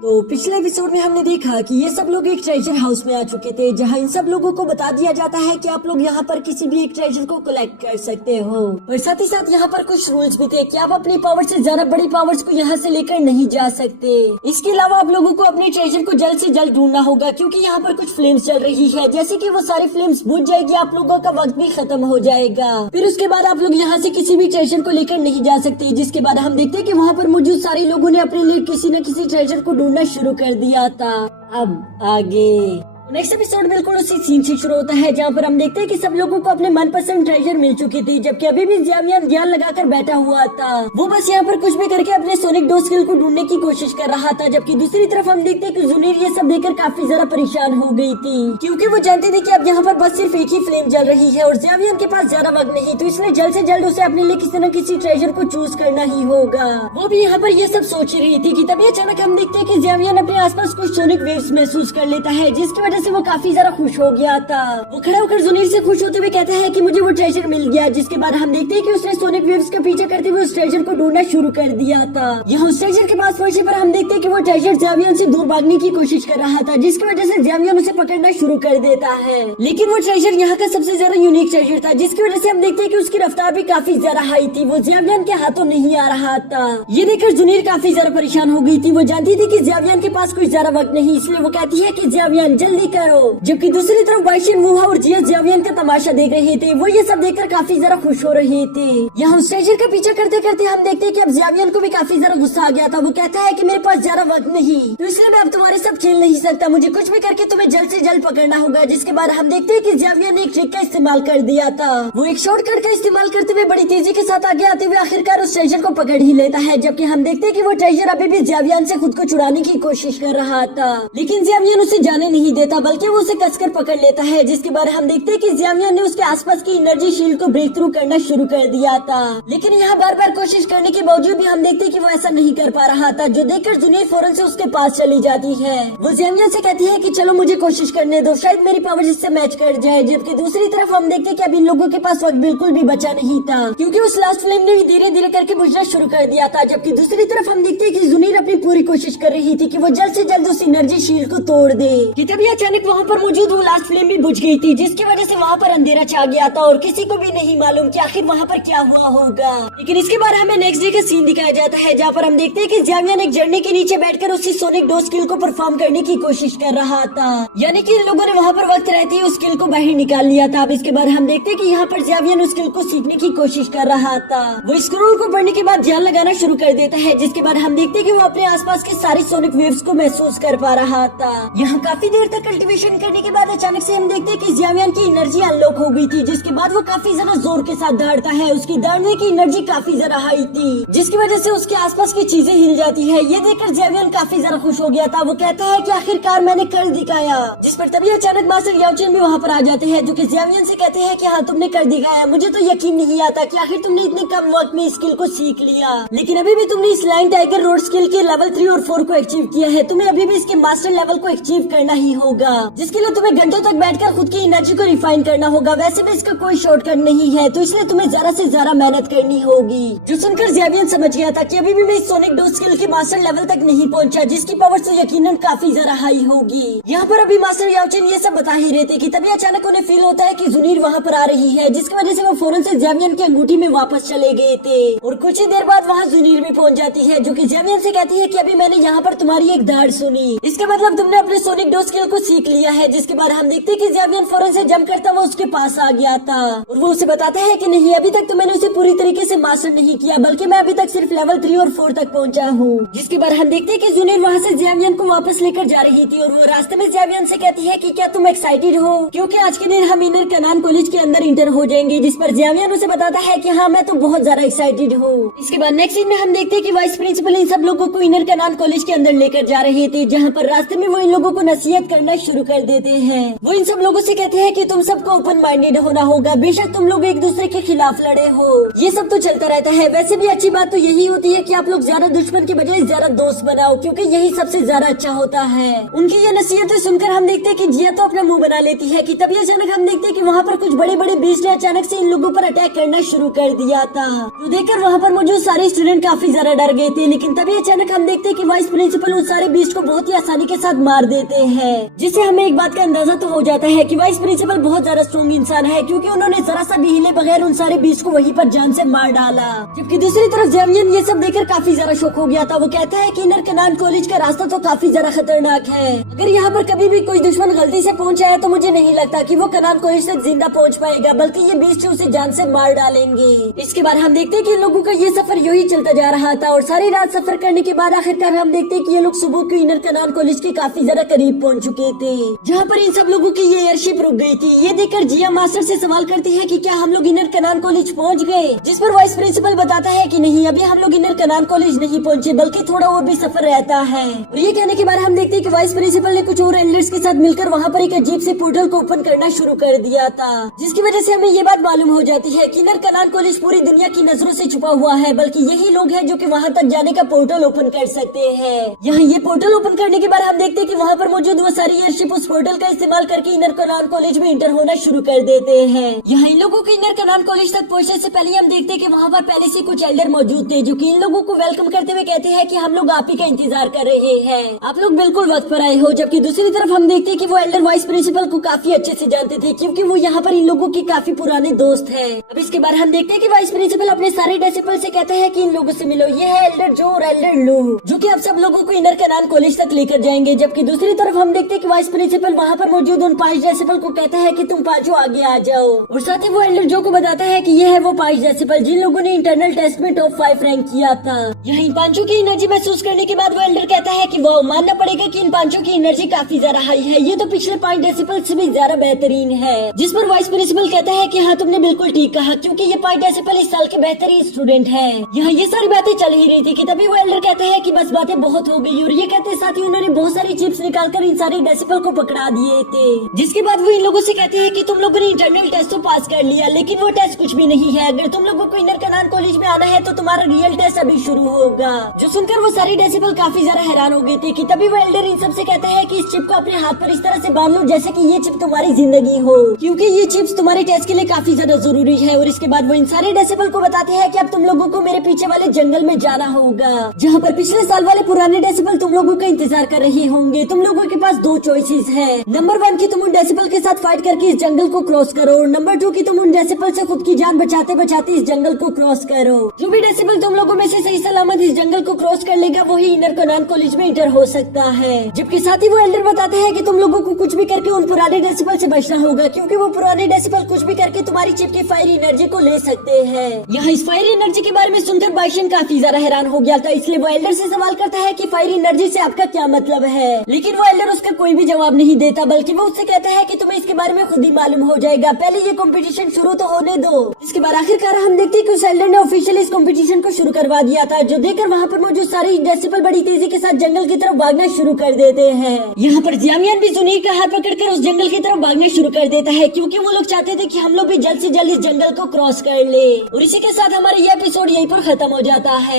तो पिछले एपिसोड में हमने देखा कि ये सब लोग एक ट्रेजर हाउस में आ चुके थे, जहां इन सब लोगों को बता दिया जाता है कि आप लोग यहाँ पर किसी भी एक ट्रेजर को कलेक्ट कर सकते हो। और साथ ही साथ यहाँ पर कुछ रूल्स भी थे कि आप अपनी पावर से ज्यादा बड़ी पावर्स को यहाँ से लेकर नहीं जा सकते। इसके अलावा आप लोगों को अपने ट्रेजर को जल्द से जल्द ढूंढना होगा, क्योंकि यहाँ पर कुछ फ्लेम्स चल रही है। जैसे कि वो सारी फ्लेम्स बुझ जाएगी, आप लोगों का वक्त भी खत्म हो जाएगा। फिर उसके बाद आप लोग यहाँ से किसी भी ट्रेजर को लेकर नहीं जा सकते। जिसके बाद हम देखते हैं कि वहाँ पर मौजूद सारे लोगों ने अपने लिए किसी न किसी ट्रेजर को ढूंढना शुरू कर दिया था। अब आगे नेक्स्ट एपिसोड बिल्कुल उसी सीन से शुरू होता है, जहाँ पर हम देखते हैं कि सब लोगों को अपने मनपसंद ट्रेजर मिल चुकी थी, जबकि अभी भी ज़ेवियन ध्यान लगाकर बैठा हुआ था। वो बस यहाँ पर कुछ भी करके अपने सोनिक डो स्किल को ढूंढने की कोशिश कर रहा था। जबकि दूसरी तरफ हम देखते हैं कि जुनीर ये सब देखकर काफी ज्यादा परेशान हो गई थी, क्योंकि वो जानती थी कि अब यहाँ पर बस सिर्फ एक ही फ्लेम जल रही है और ज़ेवियन के पास ज्यादा वक्त नहीं, तो इसलिए जल्द से जल्द उसे अपने लिए किसी न किसी ट्रेजर को चूज करना ही होगा। वो भी यहाँ पर ये सब सोच रही थी कि तभी अचानक हम देखते हैं कि ज़ेवियन अपने आसपास कुछ सोनिक वेव्स महसूस कर लेता है, जिसकी वजह से वो काफी ज्यादा खुश हो गया था। वो खड़ा होकर जुनीर से खुश होते हुए कहता है कि मुझे वो ट्रेजर मिल गया। जिसके बाद हम देखते हैं कि उसने सोनिक वेव्स का पीछा करते हुए उस ट्रेजर को ढूंढना शुरू कर दिया था। यहाँ उस ट्रेजर के पास पहुंचने पर हम देखते हैं कि वो ट्रेजर ज़ेवियन से दूर भागने की कोशिश कर रहा था, जिसकी वजह से ज़ेवियन उसे पकड़ना शुरू कर देता है। लेकिन वो ट्रेजर यहाँ का सबसे ज्यादा यूनिक ट्रेजर था, जिसकी वजह से हम देखते हैं कि उसकी रफ्तार भी काफी ज्यादा हाई थी। वो ज़ेवियन के हाथों नहीं आ रहा था। ये देखकर जुनीर काफी ज्यादा परेशान हो गई थी। वो जानती थी कि ज़ेवियन के पास कुछ ज्यादा वक्त नहीं, इसलिए वो कहती है कि ज़ेवियन जल्दी करो। जबकि दूसरी तरफ वूहा और जिया ज़ेवियन का तमाशा देख रहे थे। वो ये सब देखकर काफी ज्यादा खुश हो रहे थे। यहाँ उस ट्रेजर का पीछा करते करते हम देखते हैं कि अब ज़ेवियन को भी काफी ज्यादा गुस्सा आ गया था। वो कहता है कि मेरे पास ज्यादा वक्त नहीं, तो इसलिए मैं अब तुम्हारे साथ खेल नहीं सकता। मुझे कुछ भी करके तुम्हें जल्द से जल्द पकड़ना होगा। जिसके बाद हम देखते हैं कि ज़ेवियन ने एक ट्रिक का इस्तेमाल कर दिया था। वो एक शॉर्टकट का इस्तेमाल करते हुए बड़ी तेजी के साथ आगे आते हुए आखिरकार उस ट्रेजर को पकड़ ही लेता है। जबकि हम देखते हैं कि वो ट्रेजर अभी भी ज़ेवियन से खुद को छुड़ाने की कोशिश कर रहा था, लेकिन ज़ेवियन उसे जाने नहीं देता, बल्कि वो उसे कसकर पकड़ लेता है। जिसके बाद हम देखते हैं कि ज़ेवियन ने उसके आसपास की एनर्जी शील्ड को ब्रेक थ्रू करना शुरू कर दिया था। लेकिन यहाँ बार बार कोशिश करने के बावजूद भी हम देखते हैं कि वो ऐसा नहीं कर पा रहा था, जो देखकर जुनीर फौरन से उसके पास चली जाती है। वो ज़ेवियन से कहती है कि चलो मुझे कोशिश करने दो, शायद मेरी पावर इससे मैच कर जाए। जबकि दूसरी तरफ हम देखते हैं कि अब इन लोगों के पास वक्त बिल्कुल भी बचा नहीं था, क्योंकि उस लास्ट फ्लेम ने भी धीरे धीरे करके बुझना शुरू कर दिया था। जबकि दूसरी तरफ हम देखते हैं कि जुनीर अपनी पूरी कोशिश कर रही थी कि वो जल्द से जल्द उस एनर्जी शील्ड को तोड़ दे। कि तभी अचानक वहाँ पर मौजूद वो लास्ट फ्लेम भी बुझ गई थी, जिसकी वजह से वहाँ पर अंधेरा छा गया था और किसी को भी नहीं मालूम कि आखिर वहाँ पर क्या हुआ होगा। लेकिन इसके बाद हमें नेक्स्ट डे का सीन दिखाया जाता है, जहाँ पर हम देखते हैं कि ज़ेवियन एक झरने के नीचे बैठकर उसी सोनिक डो स्किल को परफॉर्म करने की कोशिश कर रहा था। यानी कि इन लोगों ने वहाँ पर वक्त रहते ही उस स्किल को बाहर निकाल लिया था। अब इसके बाद हम देखते हैं कि यहाँ पर ज़ेवियन उस स्किल को सीखने की कोशिश कर रहा था। वो स्क्रोल को पढ़ने के बाद ध्यान लगाना शुरू कर देता है। जिसके बाद हम देखते हैं कि वो अपने आसपास के सारी सोनिक वेव्स को महसूस कर पा रहा था। यहाँ काफी देर तक कल्टीवेशन करने के बाद अचानक से हम देखते हैं कि ज़ेवियन की एनर्जी अनलॉक हो गई थी, जिसके बाद वो काफी ज्यादा जोर के साथ दौड़ता है। उसकी दौड़ने की एनर्जी काफी ज्यादा हाई थी, जिसकी वजह से उसके आसपास की चीजें हिल जाती है। ये देखकर ज़ेवियन काफी ज्यादा खुश हो गया था। वो कहता है कि आखिरकार मैंने कर दिखाया। जिस पर तभी अचानक मास्टर याओचेन भी वहाँ पर आ जाते हैं, जो कि ज़ेवियन से कहते हैं कि हाँ तुमने कर दिखाया। मुझे तो यकीन नहीं आता कि आखिर तुमने इतने कम वक्त में स्किल को सीख लिया, लेकिन अभी भी तुमने इस लाइन टाइगर रोड स्किल के लेवल 3 और 4 को अचीव किया है। तुम्हें अभी भी इसके मास्टर लेवल को अचीव करना ही होगा, जिसके लिए तुम्हें घंटों तक बैठकर खुद की एनर्जी को रिफाइन करना होगा। वैसे भी इसका कोई शॉर्टकट नहीं है, तो इसलिए तुम्हें ज्यादा से ज्यादा मेहनत करनी होगी। जो सुनकर ज़ेवियन समझ गया था कि अभी भी मैं इस सोनिक डो स्किल के मास्टर लेवल तक नहीं पहुंचा, जिसकी पावर तो यकीनन काफी ज्यादा हाई होगी। यहाँ पर अभी मास्टर याओचेन ये सब बता ही रहे थे कि तभी अचानक उन्हें फील होता है कि जुनीर वहाँ पर आ रही है, जिसकी वजह से वो फौरन से ज़ेवियन की अंगूठी में वापस चले गए थे। और कुछ ही देर बाद वहाँ जुनीर भी पहुँच जाती है, जो कि ज़ेवियन से कहती है कि अभी मैंने यहाँ पर तुम्हारी एक दहाड़ सुनी, इसका मतलब तुमने अपने सोनिक डो स्किल को सीख लिया है। जिसके बाद हम देखते हैं कि ज़ेवियन फौरन से जंप करता हुआ उसके पास आ गया था और वो उसे बताता है कि नहीं, अभी तक तो मैंने उसे पूरी तरीके से मास्टर नहीं किया, बल्कि मैं अभी तक सिर्फ लेवल 3 और 4 तक पहुंचा हूँ। जिसके बाद हम देखते हैं कि जुनीर वहाँ से ज़ेवियन को वापस लेकर जा रही थी और वो रास्ते में ज़ेवियन से कहती है कि क्या तुम एक्साइटेड हो, क्योंकि आज के दिन हम इनर कनान कॉलेज के अंदर इंटर हो जाएंगे। जिस पर ज़ेवियन उसे बताता है कि हाँ मैं तो बहुत ज्यादा एक्साइटेड हूँ। इसके बाद नेक्स्ट सीन में हम देखते हैं कि वाइस प्रिंसिपल इन सब लोगों को इनर कनान कॉलेज के अंदर लेकर जा रहे थे, जहाँ पर रास्ते में वो इन लोगों को नसीहत करना शुरू कर देते हैं। वो इन सब लोगों से कहते हैं कि तुम सबको ओपन माइंडेड होना होगा, बेशक तुम लोग एक दूसरे के खिलाफ लड़े हो, ये सब तो चलता रहता है। वैसे भी अच्छी बात तो यही होती है कि आप लोग ज्यादा दुश्मन की बजाय ज्यादा दोस्त बनाओ, क्योंकि यही सबसे ज्यादा अच्छा होता है। उनकी ये नसीहतें सुनकर हम देखते हैं कि जिया तो अपना मुंह बना लेती है कि तभी अचानक हम देखते हैं कि वहाँ पर कुछ बड़े बड़े बीस्ट ने अचानक से इन लोगों पर अटैक करना शुरू कर दिया था। तो देखकर वहाँ पर मौजूद सारे स्टूडेंट काफी ज्यादा डर गए थे, लेकिन तभी अचानक हम देखते हैं कि वाइस प्रिंसिपल उन सारे बीस्ट को बहुत ही आसानी के साथ मार देते हैं, जिससे हमें एक बात का अंदाजा तो हो जाता है कि वाइस प्रिंसिपल बहुत ज्यादा स्ट्रॉन्ग इंसान है, क्योंकि उन्होंने जरा सा भी हिले बगैर उन सारे बीस्ट को वहीं पर जान से मार डाला। जबकि दूसरी तरफ जैमियन ये सब देखकर काफी ज्यादा शॉक हो गया था। वो कहता है कि इनर कनान कॉलेज का रास्ता तो काफी ज्यादा खतरनाक है, अगर यहाँ पर कभी भी कोई दुश्मन गलती से पहुँच आया तो मुझे नहीं लगता कि वो कनान कॉलेज तक जिंदा पहुँच पाएगा, बल्कि ये बीस्ट उसे जान से मार डालेंगे। इसके बाद हम देखते हैं कि इन लोगों का ये सफर यूं ही चलता जा रहा था और सारी रात सफर करने के बाद आखिरकार हम देखते हैं कि ये लोग सुबह के इनर कनान कॉलेज के काफी ज्यादा करीब पहुंच चुके थे, जहां पर इन सब लोगों की ये एयरशिप रुक गई थी। ये देखकर जिया मास्टर से सवाल करती है कि क्या हम लोग इनर कनान कॉलेज पहुंच गए, जिस पर वाइस प्रिंसिपल बताता है कि नहीं, अभी हम लोग इनर कनान कॉलेज नहीं पहुंचे, बल्कि थोड़ा और भी सफर रहता है। और ये कहने के बाद हम देखते हैं कि वाइस प्रिंसिपल ने कुछ और एल्डर्स के साथ मिलकर वहाँ पर एक अजीब से पोर्टल को ओपन करना शुरू कर दिया था, जिसकी वजह से हमें ये बात मालूम हो जाती है कि इनर कनान कॉलेज पूरी दुनिया की नजरों से छुपा हुआ है, बल्कि यही लोग हैं जो कि वहाँ तक जाने का पोर्टल ओपन कर सकते हैं। यहाँ ये पोर्टल ओपन करने के बाद हम देखते हैं कि वहाँ पर मौजूद वो सारी एयरशिप उस पोर्टल का इस्तेमाल करके इनर कनान कॉलेज में इंटर होना शुरू कर देते हैं। यहाँ इन लोगों के इनर कनान कॉलेज तक पहुँचने से पहले हम देखते हैं कि वहाँ पर पहले से कुछ एल्डर मौजूद थे, जो कि इन लोगों को वेलकम करते हुए कहते हैं कि हम लोग आप ही का इंतजार कर रहे हैं, आप लोग बिल्कुल वक्त पर आए हो। जबकि दूसरी तरफ हम देखते हैं कि वो एल्डर वाइस प्रिंसिपल को काफी अच्छे से जानते थे, क्योंकि वो यहाँ पर इन लोगों के काफी पुराने दोस्त हैं। अब इसके बाद हम देखते हैं कि वाइस प्रिंसिपल अपने सारे डिसिपल से कहते हैं कि इन लोगों से मिलो, ये है एल्डर जो और एल्डर लू, जो कि अब सब लोगों को इनर कनान कॉलेज तक लेकर जाएंगे। जबकि दूसरी तरफ हम देखते हैं कि वाइस प्रिंसिपल वहाँ पर मौजूद उन 5 डिसिपल को कहता है कि तुम पांचों आगे आ जाओ, और साथ ही वो एल्डर जो को बताता है कि ये है वो 5 डिसिपल जिन लोगों ने इंटरनल टेस्ट में टॉप 5 रैंक किया था। यहाँ इन पांचों की एनर्जी महसूस करने के बाद वो एल्डर कहता है कि वो मानना पड़ेगा कि इन पांचों की एनर्जी काफी ज्यादा हाई है, ये तो पिछले 5 डेसिबल से भी ज्यादा बेहतरीन है। जिस पर वाइस प्रिंसिपल कहता है कि हाँ तुमने बिल्कुल ठीक कहा, क्योंकि ये 5 डेसिबल इस साल के बेहतरीन स्टूडेंट हैं। यहाँ ये सारी बातें चल ही रही थी कि तभी वो एल्डर कहता है कि बस बातें बहुत हो गई, और ये कहते साथ ही उन्होंने बहुत सारी चिप्स निकालकर इन सारे डेसिबल को पकड़ा दिए थे। जिसके बाद वो इन लोगों से कहते हैं कि तुम लोगों ने इंटरनल टेस्ट तो पास कर लिया, लेकिन वो टेस्ट कुछ भी नहीं है। अगर तुम लोगों को इनर कनान कॉलेज में आना है तो तुम्हारा रियल टेस्ट अभी शुरू होगा। जो सुनकर वो सारी डेसिबल काफी ज्यादा हैरान हो गए थे कि तभी वो एल्डर इन सब से कहता है कि इस चिप को अपने हाथ पर इस तरह से बांध लो जैसे कि ये चिप तुम्हारी जिंदगी हो, क्योंकि ये चिप्स तुम्हारे टेस्ट के लिए काफी ज्यादा जरूरी है। और इसके बाद वो इन सारे डेसिबल को बताते हैं कि अब तुम लोगों को मेरे पीछे वाले जंगल में जाना होगा, जहाँ पर पिछले साल वाले पुराने डेसिबल तुम लोगों का इंतजार कर रहे होंगे। तुम लोगों के पास 2 चॉइसेस है, नंबर 1 की तुम उन डेसिबल के साथ फाइट करके इस जंगल को क्रॉस करो, और नंबर 2 की तुम उन डेसिबल से खुद की जान बचाते बचाते इस जंगल को क्रॉस करो। जो भी डेसिबल तुम लोगों में से सही सलामत इस जंगल को क्रॉस कर लेगा वही इनर कनान कॉलेज में इंटर हो सकता है। जबकि साथ ही वो एल्डर बताते हैं कि तुम लोगों को कुछ भी करके उन पुराने डेसिबल से बचना होगा, क्योंकि वो पुराने डेसिबल कुछ भी करके तुम्हारी चिप की फायर एनर्जी को ले सकते हैं। यहाँ इस फायर एनर्जी के बारे में सुनकर बाइशन काफी ज्यादा हैरान हो गया था, इसलिए वो एल्डर से सवाल करता है कि फायर एनर्जी से आपका क्या मतलब है। लेकिन वो एल्डर उसका कोई भी जवाब नहीं देता, बल्कि वो उससे कहता है कि तुम्हें इसके बारे में खुद ही मालूम हो जाएगा, पहले ये कंपटीशन शुरू तो होने दो। इसके बाद आखिरकार हम देखते हैं कि उस एल्डर ने ऑफिशियली इस कंपटीशन को शुरू करवा दिया था, जो देखकर वहाँ पर मौजूद सारे डेसिबल बड़ी तेजी के साथ जंगल की तरफ भागना शुरू कर देते हैं। यहाँ पर जामियन भी जुनीर का हाथ पकड़कर उस जंगल की तरफ भागना शुरू कर देता है, क्योंकि वो लोग चाहते थे कि हम लोग भी जल्द से जल्द इस जंगल को क्रॉस कर ले। और इसी के साथ हमारा ये एपिसोड यहीं पर खत्म हो जाता है।